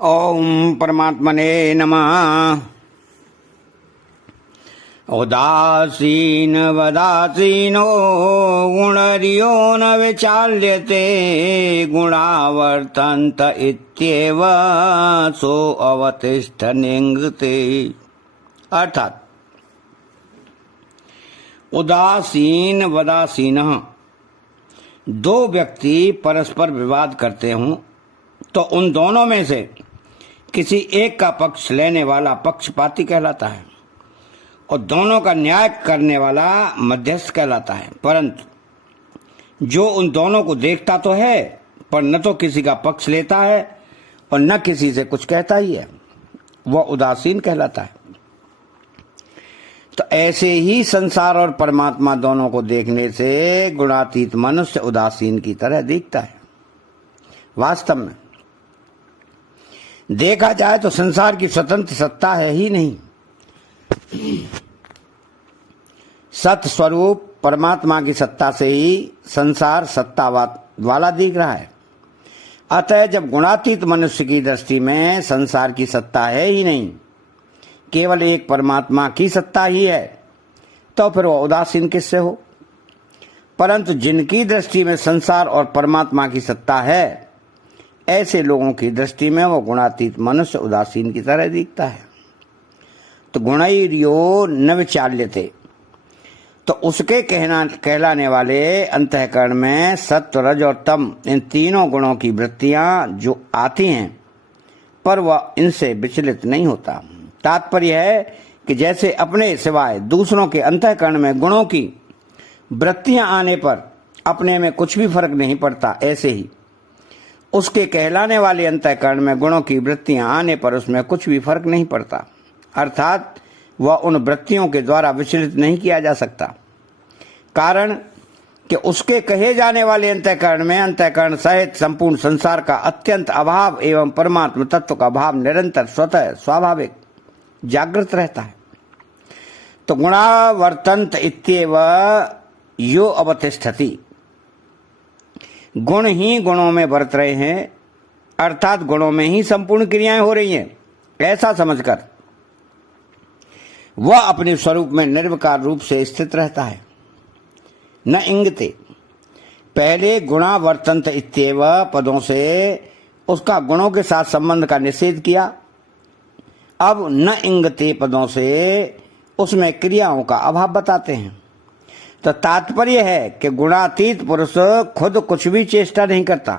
ओम परमात्मने नमः। उदासीन वदासीनो गुणरियो न विचाल्यते गुणावर्तन्त इत्येव सो अवतिष्ठ निंगते। अर्थात उदासीन वदासीनः, दो व्यक्ति परस्पर विवाद करते हों तो उन दोनों में से किसी एक का पक्ष लेने वाला पक्षपाती कहलाता है और दोनों का न्याय करने वाला मध्यस्थ कहलाता है। परंतु जो उन दोनों को देखता तो है पर न तो किसी का पक्ष लेता है और न किसी से कुछ कहता ही है, वह उदासीन कहलाता है। तो ऐसे ही संसार और परमात्मा दोनों को देखने से गुणातीत मनुष्य उदासीन की तरह दिखता है। वास्तव में देखा जाए तो संसार की स्वतंत्र सत्ता है ही नहीं। सत स्वरूप परमात्मा की सत्ता से ही संसार सत्ता वाला दिख रहा है। अतः जब गुणातीत मनुष्य की दृष्टि में संसार की सत्ता है ही नहीं, केवल एक परमात्मा की सत्ता ही है, तो फिर वह उदासीन किससे हो। परंतु जिनकी दृष्टि में संसार और परमात्मा की सत्ता है, ऐसे लोगों की दृष्टि में वह गुणातीत मनुष्य उदासीन की तरह दिखता है। तो गुणैर्यो न विचाल्यते, तो उसके कहलाने वाले अंतःकरण में सत्व रज और तम, इन तीनों गुणों की वृत्तियां जो आती हैं पर वह इनसे विचलित नहीं होता। तात्पर्य है कि जैसे अपने सिवाय दूसरों के अंतःकरण में गुणों की वृत्तियां आने पर अपने में कुछ भी फर्क नहीं पड़ता, ऐसे ही उसके कहलाने वाले अंतःकरण में गुणों की वृत्तियां आने पर उसमें कुछ भी फर्क नहीं पड़ता। अर्थात वह उन वृत्तियों के द्वारा विचलित नहीं किया जा सकता। कारण कि उसके कहे जाने वाले अंतःकरण में अंतःकरण सहित संपूर्ण संसार का अत्यंत अभाव एवं परमात्म तत्व का भाव निरंतर स्वतः स्वाभाविक जागृत रहता है। तो गुणावर्तन्त इत्येव यो अवतिष्ठति, गुण ही गुणों में बरत रहे हैं, अर्थात गुणों में ही संपूर्ण क्रियाएं हो रही हैं, ऐसा समझकर वह अपने स्वरूप में निर्विकार रूप से स्थित रहता है। न इंगते, पहले गुणावर्तन्त इत्येव पदों से उसका गुणों के साथ संबंध का निषेध किया। अब न इंगते पदों से उसमें क्रियाओं का अभाव बताते हैं। तो तात्पर्य है कि गुणातीत पुरुष खुद कुछ भी चेष्टा नहीं करता,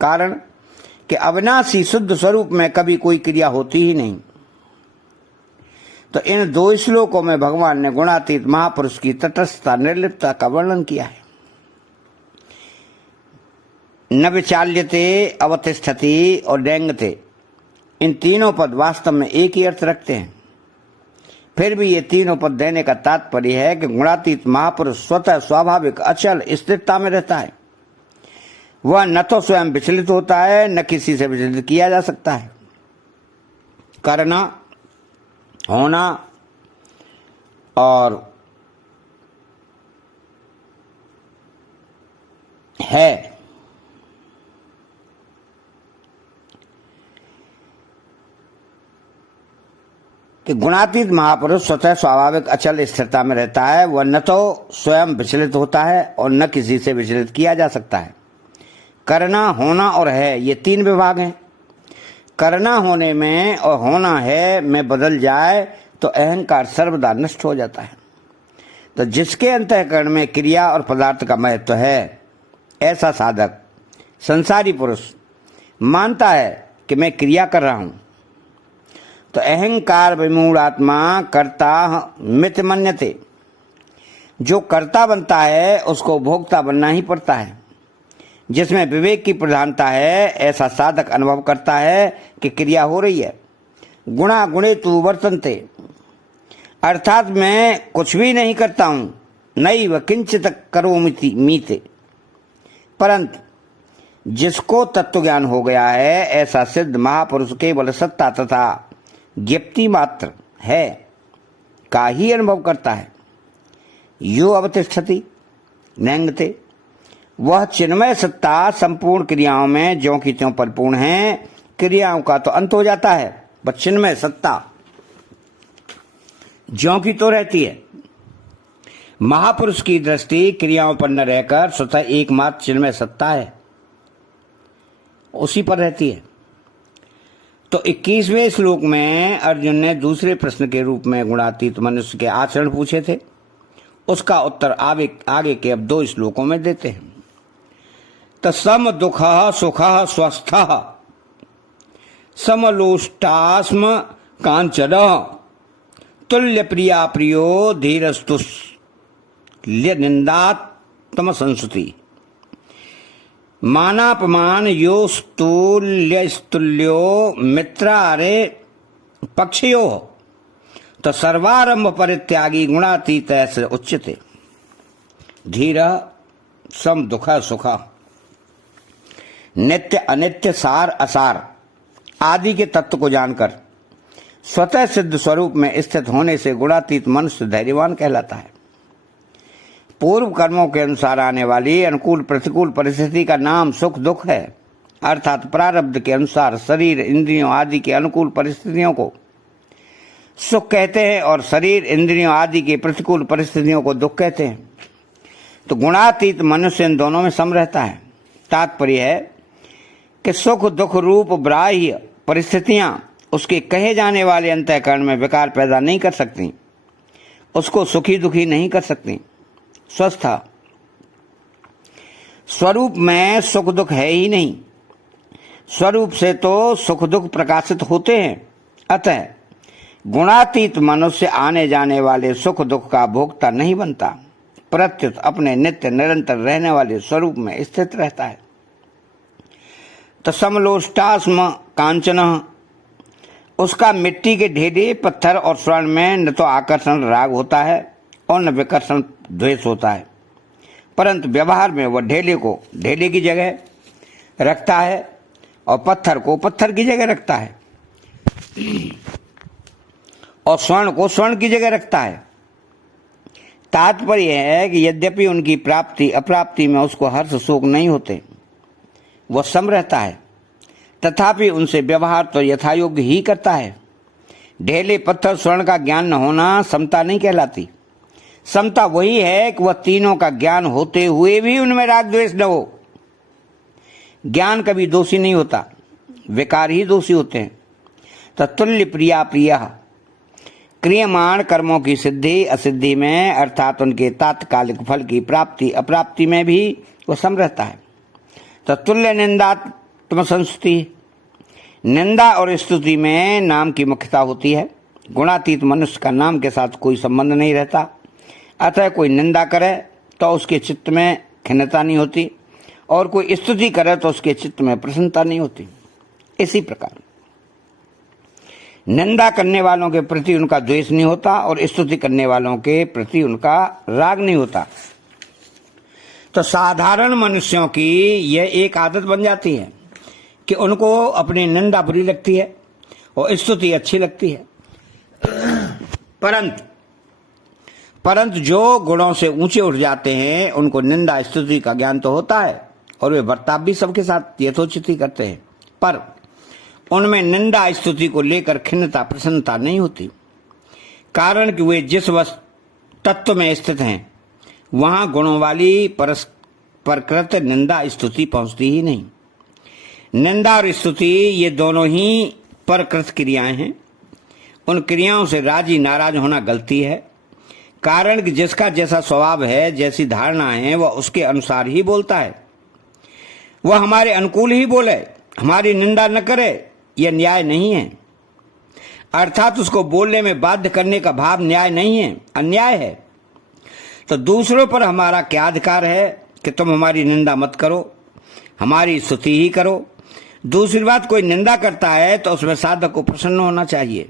कारण कि अविनाशी शुद्ध स्वरूप में कभी कोई क्रिया होती ही नहीं। तो इन दो श्लोकों में भगवान ने गुणातीत महापुरुष की तटस्थता निर्लिप्तता का वर्णन किया है। न विचाल्यते, अवतिष्ठति और डेंगते, इन तीनों पद वास्तव में एक ही अर्थ रखते हैं। फिर भी ये तीनों पद देने का तात्पर्य है कि गुणातीत महापुरुष स्वतः स्वाभाविक अचल स्थिरता में रहता है। वह न तो स्वयं विचलित होता है, न किसी से विचलित किया जा सकता है। करना, होना और है, कि गुणातीत महापुरुष स्वतः स्वाभाविक अचल स्थिरता में रहता है। वह न तो स्वयं विचलित होता है और न किसी से विचलित किया जा सकता है। करना, होना और है, ये तीन विभाग हैं। करना होने में और होना है में बदल जाए तो अहंकार सर्वदा नष्ट हो जाता है। तो जिसके अंतःकरण में क्रिया और पदार्थ का महत्व है, ऐसा साधक संसारी पुरुष मानता है कि मैं क्रिया कर रहा हूं। तो अहंकार विमूढ़ आत्मा कर्ता मित मन्यते, जो कर्ता बनता है उसको भोक्ता बनना ही पड़ता है। जिसमें विवेक की प्रधानता है, ऐसा साधक अनुभव करता है कि क्रिया हो रही है। गुणा गुणे तु वर्तन्ते, अर्थात मैं कुछ भी नहीं करता हूं, नैव किंचित करोमि मीते। परंतु जिसको तत्व ज्ञान हो गया है, ऐसा सिद्ध महापुरुष केवल सत्ता तथा ज्ञप्ति मात्र है का ही अनुभव करता है। यो अवतिष्ठति नैंगते, वह चिन्मय सत्ता संपूर्ण क्रियाओं में ज्यों की त्यों परिपूर्ण है, क्रियाओं का तो अंत हो जाता है, पर चिन्मय सत्ता ज्यों की तो रहती है। महापुरुष की दृष्टि क्रियाओं पर न रहकर स्वतः एकमात्र चिन्मय सत्ता है, उसी पर रहती है। तो 21वें श्लोक में अर्जुन ने दूसरे प्रश्न के रूप में गुणातीत मनुष्य के आचरण पूछे थे, उसका उत्तर आगे के अब 2 श्लोकों में देते हैं। तो सम दुख सुख स्वस्थ समलोष्टास्म कांचन तुल्य प्रिया प्रियो धीरस्तुल्य निंदात्म संस्कृति मानापमान योस्तुल्य स्तुल्यो मित्रारे पक्षयो तो सर्वारंभ परित्यागी गुणातीत से उच्यते। धीर सम दुख सुख नित्य अनित्य सार असार आदि के तत्व को जानकर स्वतः सिद्ध स्वरूप में स्थित होने से गुणातीत मनुष्य धैर्यवान कहलाता है। पूर्व कर्मों के अनुसार आने वाली अनुकूल प्रतिकूल परिस्थिति का नाम सुख दुख है, अर्थात प्रारब्ध के अनुसार शरीर इंद्रियों आदि के अनुकूल परिस्थितियों को सुख कहते हैं और शरीर इंद्रियों आदि की प्रतिकूल परिस्थितियों को दुख कहते हैं। तो गुणातीत मनुष्य इन दोनों में सम रहता है। तात्पर्य है कि सुख दुख रूप बाह्य परिस्थितियां उसके कहे जाने वाले अंतःकरण में विकार पैदा नहीं कर सकती, उसको सुखी दुखी नहीं कर सकती। स्वस्थ स्वरूप में सुख दुख है ही नहीं, स्वरूप से तो सुख दुख प्रकाशित होते हैं। अतः गुणातीत मनुष्य आने जाने वाले सुख दुख का भोक्ता नहीं बनता, प्रत्युत अपने नित्य निरंतर रहने वाले स्वरूप में स्थित रहता है। तो समलोष्टास्म कांचन उसका मिट्टी के ढेले पत्थर और स्वर्ण में न तो आकर्षण राग होता है और न विकर्षण द्वेष होता है, परंतु व्यवहार में वह ढेले को ढेले की जगह रखता है और पत्थर को पत्थर की जगह रखता है और स्वर्ण को स्वर्ण की जगह रखता है। तात्पर्य है कि यद्यपि उनकी प्राप्ति अप्राप्ति में उसको हर्ष शोक नहीं होते, वह सम रहता है, तथापि उनसे व्यवहार तो यथायोग्य ही करता है। ढेले पत्थर स्वर्ण का ज्ञान न होना समता नहीं कहलाती। समता वही है कि वह तीनों का ज्ञान होते हुए भी उनमें राग द्वेष न हो। ज्ञान कभी दोषी नहीं होता, विकार ही दोषी होते हैं। तो तुल्य प्रिया प्रिय क्रियमाण कर्मों की सिद्धि असिद्धि में अर्थात उनके तात्कालिक फल की प्राप्ति अप्राप्ति में भी वह सम रहता है। तो तुल्य निंदात्म संस्तुति निंदा और स्तुति में नाम की मुख्यता होती है। गुणातीत मनुष्य का नाम के साथ कोई संबंध नहीं रहता, अतः कोई निंदा करे तो उसके चित्त में खिन्नता नहीं होती और कोई स्तुति करे तो उसके चित्त में प्रसन्नता नहीं होती। इसी प्रकार निंदा करने वालों के प्रति उनका द्वेष नहीं होता और स्तुति करने वालों के प्रति उनका राग नहीं होता। तो साधारण मनुष्यों की यह एक आदत बन जाती है कि उनको अपनी निंदा बुरी लगती है और स्तुति अच्छी लगती है, परंतु जो गुणों से ऊंचे उठ जाते हैं उनको निंदा स्तुति का ज्ञान तो होता है और वे बर्ताव भी सबके साथ यथोचित ही करते हैं, पर उनमें निंदा स्तुति को लेकर खिन्नता प्रसन्नता नहीं होती, कारण कि वे जिस तत्व में स्थित हैं वहां गुणों वाली परकृत निंदा स्तुति पहुंचती ही नहीं। निंदा और स्तुति ये दोनों ही परकृत क्रियाएं हैं। उन क्रियाओं से राजी नाराज होना गलती है, कारण कि जिसका जैसा स्वभाव है जैसी धारणा है वह उसके अनुसार ही बोलता है। वह हमारे अनुकूल ही बोले, हमारी निंदा न करे, यह न्याय नहीं है। अर्थात उसको बोलने में बाध्य करने का भाव न्याय नहीं है, अन्याय है। तो दूसरों पर हमारा क्या अधिकार है कि तुम हमारी निंदा मत करो, हमारी स्तुति ही करो। दूसरी बात, कोई निंदा करता है तो उसमें साधक को प्रसन्न होना चाहिए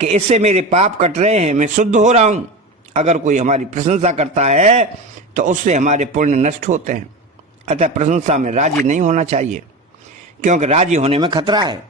कि इससे मेरे पाप कट रहे हैं, मैं शुद्ध हो रहा हूं। अगर कोई हमारी प्रशंसा करता है तो उससे हमारे पुण्य नष्ट होते हैं। अतः प्रशंसा में राजी नहीं होना चाहिए, क्योंकि राजी होने में खतरा है।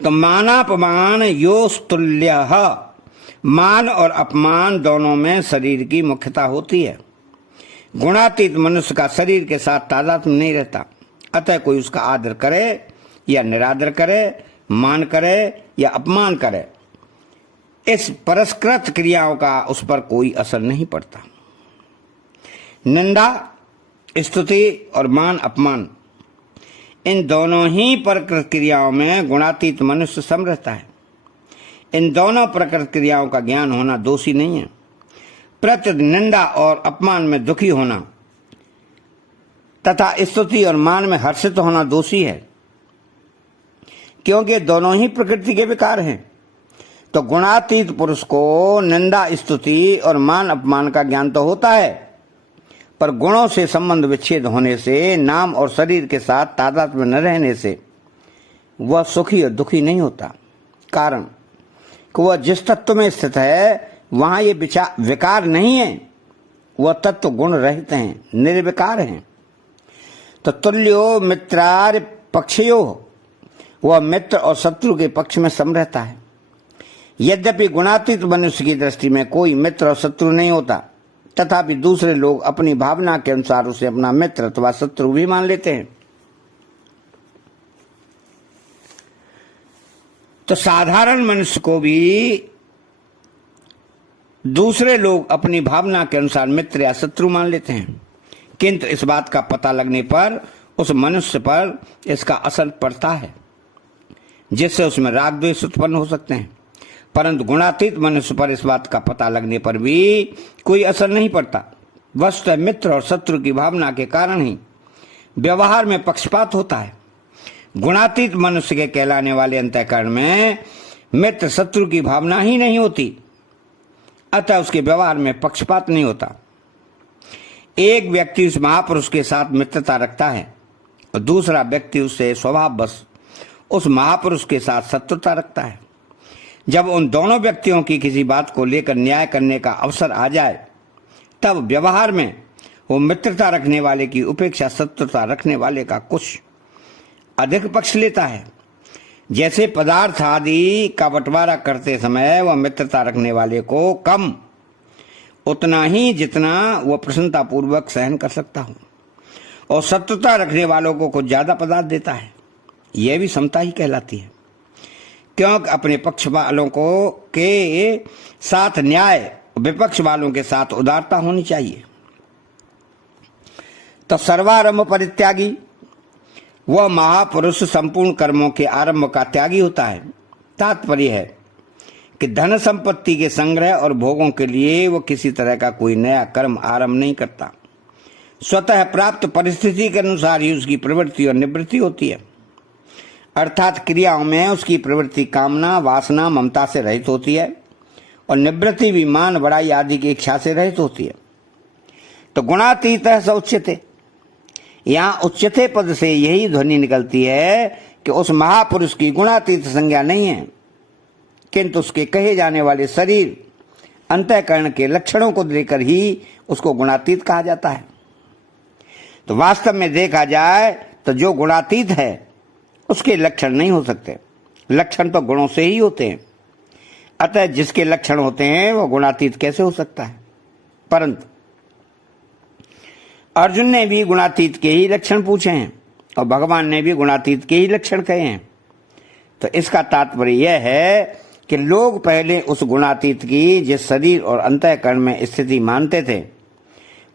तो मानापमान योस्तुल्य, मान और अपमान दोनों में शरीर की मुख्यता होती है। गुणातीत मनुष्य का शरीर के साथ तादात्म्य नहीं रहता, अतः कोई उसका आदर करे या निरादर करे, मान करे या अपमान करे, इस परस्कृत क्रियाओं का उस पर कोई असर नहीं पड़ता। निंदा, स्तुति और मान अपमान, इन दोनों ही प्रकृत क्रियाओं में गुणातीत मनुष्य सम रहता है। इन दोनों प्रकृत क्रियाओं का ज्ञान होना दोषी नहीं है। प्रत्युत निंदा और अपमान में दुखी होना तथा स्तुति और मान में हर्षित होना दोषी है, क्योंकि दोनों ही प्रकृति के विकार हैं। तो गुणातीत पुरुष को निंदा, स्तुति और मान अपमान का ज्ञान तो होता है, पर गुणों से संबंध विच्छेद होने से, नाम और शरीर के साथ तादाद में न रहने से वह सुखी और दुखी नहीं होता। कारण कि वह जिस तत्व में स्थित है वहां ये विकार नहीं है, वह तत्व गुण रहित हैं, निर्विकार हैं। तो तुल्यो मित्रार पक्षयो, वह मित्र और शत्रु के पक्ष में सम रहता है। यद्यपि गुणातीत मनुष्य की दृष्टि में कोई मित्र और शत्रु नहीं होता, तथापि दूसरे लोग अपनी भावना के अनुसार उसे अपना मित्र अथवा शत्रु भी मान लेते हैं। तो साधारण मनुष्य को भी दूसरे लोग अपनी भावना के अनुसार मित्र या शत्रु मान लेते हैं, किंतु इस बात का पता लगने पर उस मनुष्य पर इसका असर पड़ता है, जिससे उसमें राग द्वेष उत्पन्न हो सकते हैं। परंतु गुणातीत मनुष्य पर इस बात का पता लगने पर भी कोई असर नहीं पड़ता। वस्तुतः मित्र और शत्रु की भावना के कारण ही व्यवहार में पक्षपात होता है। गुणातीत मनुष्य के कहलाने वाले अंतःकरण में मित्र शत्रु की भावना ही नहीं होती, अतः उसके व्यवहार में पक्षपात नहीं होता। एक व्यक्ति उस महापुरुष के साथ मित्रता रखता है और दूसरा व्यक्ति उससे स्वभाववश उस महापुरुष के साथ शत्रुता रखता है। जब उन दोनों व्यक्तियों की किसी बात को लेकर न्याय करने का अवसर आ जाए, तब व्यवहार में वो मित्रता रखने वाले की उपेक्षा शत्रुता रखने वाले का कुछ अधिक पक्ष लेता है। जैसे पदार्थ आदि का बंटवारा करते समय वह मित्रता रखने वाले को कम उतना ही जितना वह प्रसन्नता पूर्वक सहन कर सकता हो, और शत्रुता रखने वालों को कुछ ज्यादा पदार्थ देता है। यह भी समता ही कहलाती है, क्योंकि अपने पक्ष वालों को के साथ न्याय, विपक्ष वालों के साथ उदारता होनी चाहिए। तो सर्वारंभ परित्यागी, वह महापुरुष संपूर्ण कर्मों के आरंभ का त्यागी होता है। तात्पर्य है कि धन संपत्ति के संग्रह और भोगों के लिए वह किसी तरह का कोई नया कर्म आरंभ नहीं करता। स्वतः प्राप्त परिस्थिति के अनुसार ही उसकी प्रवृत्ति और निवृत्ति होती है, अर्थात क्रियाओं में उसकी प्रवृत्ति कामना, वासना, ममता से रहित होती है और निवृत्ति भी मान, बड़ाई आदि की इच्छा से रहित होती है। तो गुणातीत स उच्यते, यहाँ उच्चते पद से यही ध्वनि निकलती है कि उस महापुरुष की गुणातीत संज्ञा नहीं है, किंतु उसके कहे जाने वाले शरीर अंतःकरण के लक्षणों को लेकर ही उसको गुणातीत कहा जाता है। तो वास्तव में देखा जाए तो जो गुणातीत है उसके लक्षण नहीं हो सकते, लक्षण तो गुणों से ही होते हैं। अतः जिसके लक्षण होते हैं वह गुणातीत कैसे हो सकता है। परंतु अर्जुन ने भी गुणातीत के ही लक्षण पूछे हैं और भगवान ने भी गुणातीत के ही लक्षण कहे हैं। तो इसका तात्पर्य यह है कि लोग पहले उस गुणातीत की जिस शरीर और अंतःकरण में स्थिति मानते थे,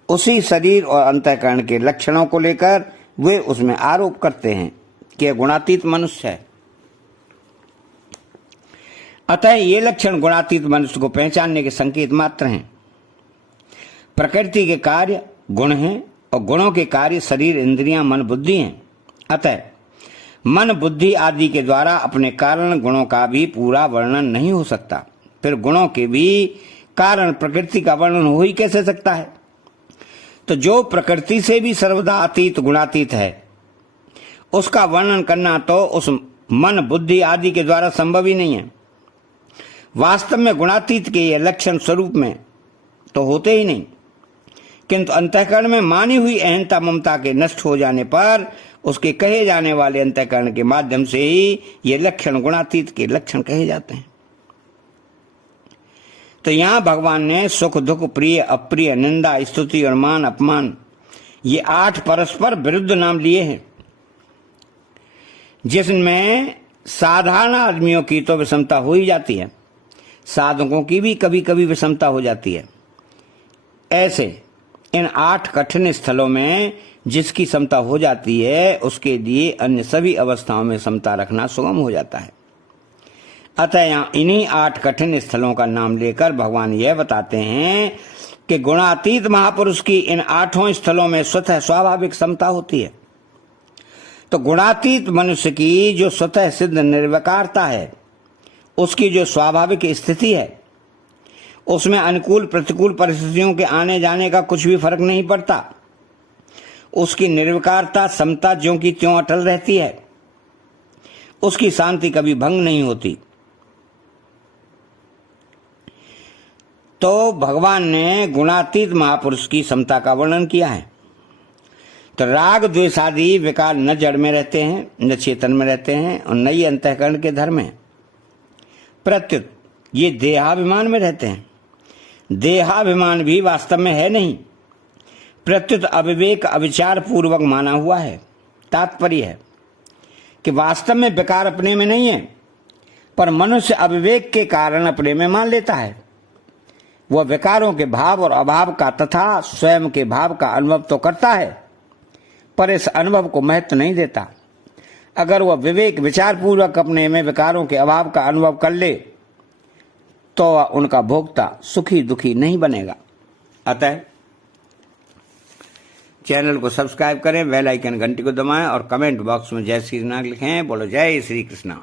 उसी शरीर और अंतःकरण के लक्षणों को लेकर वे उसमें आरोप करते हैं कि गुणातीत मनुष्य है। अतः ये लक्षण गुणातीत मनुष्य को पहचानने के संकेत मात्र हैं। प्रकृति के कार्य गुण हैं और गुणों के कार्य शरीर, इंद्रियां, मन, बुद्धि हैं। अतः मन, बुद्धि आदि के द्वारा अपने कारण गुणों का भी पूरा वर्णन नहीं हो सकता। फिर गुणों के भी कारण प्रकृति का वर्णन हो ही कैसे सकता है। तो जो प्रकृति से भी सर्वदा अतीत गुणातीत है, उसका वर्णन करना तो उस मन, बुद्धि आदि के द्वारा संभव ही नहीं है। वास्तव में गुणातीत के ये लक्षण स्वरूप में तो होते ही नहीं, किंतु अंतःकरण में मानी हुई अहंता, ममता के नष्ट हो जाने पर उसके कहे जाने वाले अंतःकरण के माध्यम से ही ये लक्षण गुणातीत के लक्षण कहे जाते हैं। तो यहां भगवान ने सुख, दुख, प्रिय, अप्रिय, निंदा, स्तुति और मान, अपमान, ये 8 परस्पर विरुद्ध नाम लिए हैं। जिसमें साधारण आदमियों की तो विषमता हो ही जाती है, साधकों की भी कभी कभी विषमता हो जाती है। ऐसे इन 8 कठिन स्थलों में जिसकी समता हो जाती है उसके लिए अन्य सभी अवस्थाओं में समता रखना सुगम हो जाता है। अतः यहाँ इन्हीं 8 कठिन स्थलों का नाम लेकर भगवान यह बताते हैं कि गुणातीत महापुरुष की इन 8 स्थलों में स्वतः स्वाभाविक समता होती है। तो गुणातीत मनुष्य की जो स्वतः सिद्ध निर्विकारता है, उसकी जो स्वाभाविक स्थिति है, उसमें अनुकूल प्रतिकूल परिस्थितियों के आने जाने का कुछ भी फर्क नहीं पड़ता। उसकी निर्विकारता समता ज्यों की त्यों अटल रहती है, उसकी शांति कभी भंग नहीं होती। तो भगवान ने गुणातीत महापुरुष की समता का वर्णन किया है। तो राग द्वेष आदि विकार न जड़ में रहते हैं, न चेतन में रहते हैं और न ही अंतःकरण के धर्म हैं, प्रत्युत ये देहाभिमान में रहते हैं। देहाभिमान भी वास्तव में है नहीं, प्रत्युत अविवेक अविचार पूर्वक माना हुआ है। तात्पर्य है कि वास्तव में विकार अपने में नहीं है, पर मनुष्य अविवेक के कारण अपने में मान लेता है। वह विकारों के भाव और अभाव का तथा स्वयं के भाव का अनुभव तो करता है, पर इस अनुभव को महत्व नहीं देता। अगर वह विवेक विचार पूर्वक अपने में विकारों के अभाव का अनुभव कर ले तो वह उनका भोक्ता सुखी दुखी नहीं बनेगा। अतः चैनल को सब्सक्राइब करें, बेल आइकन घंटी को दबाएं और कमेंट बॉक्स में जय श्री कृष्ण लिखें। बोलो जय श्री कृष्ण।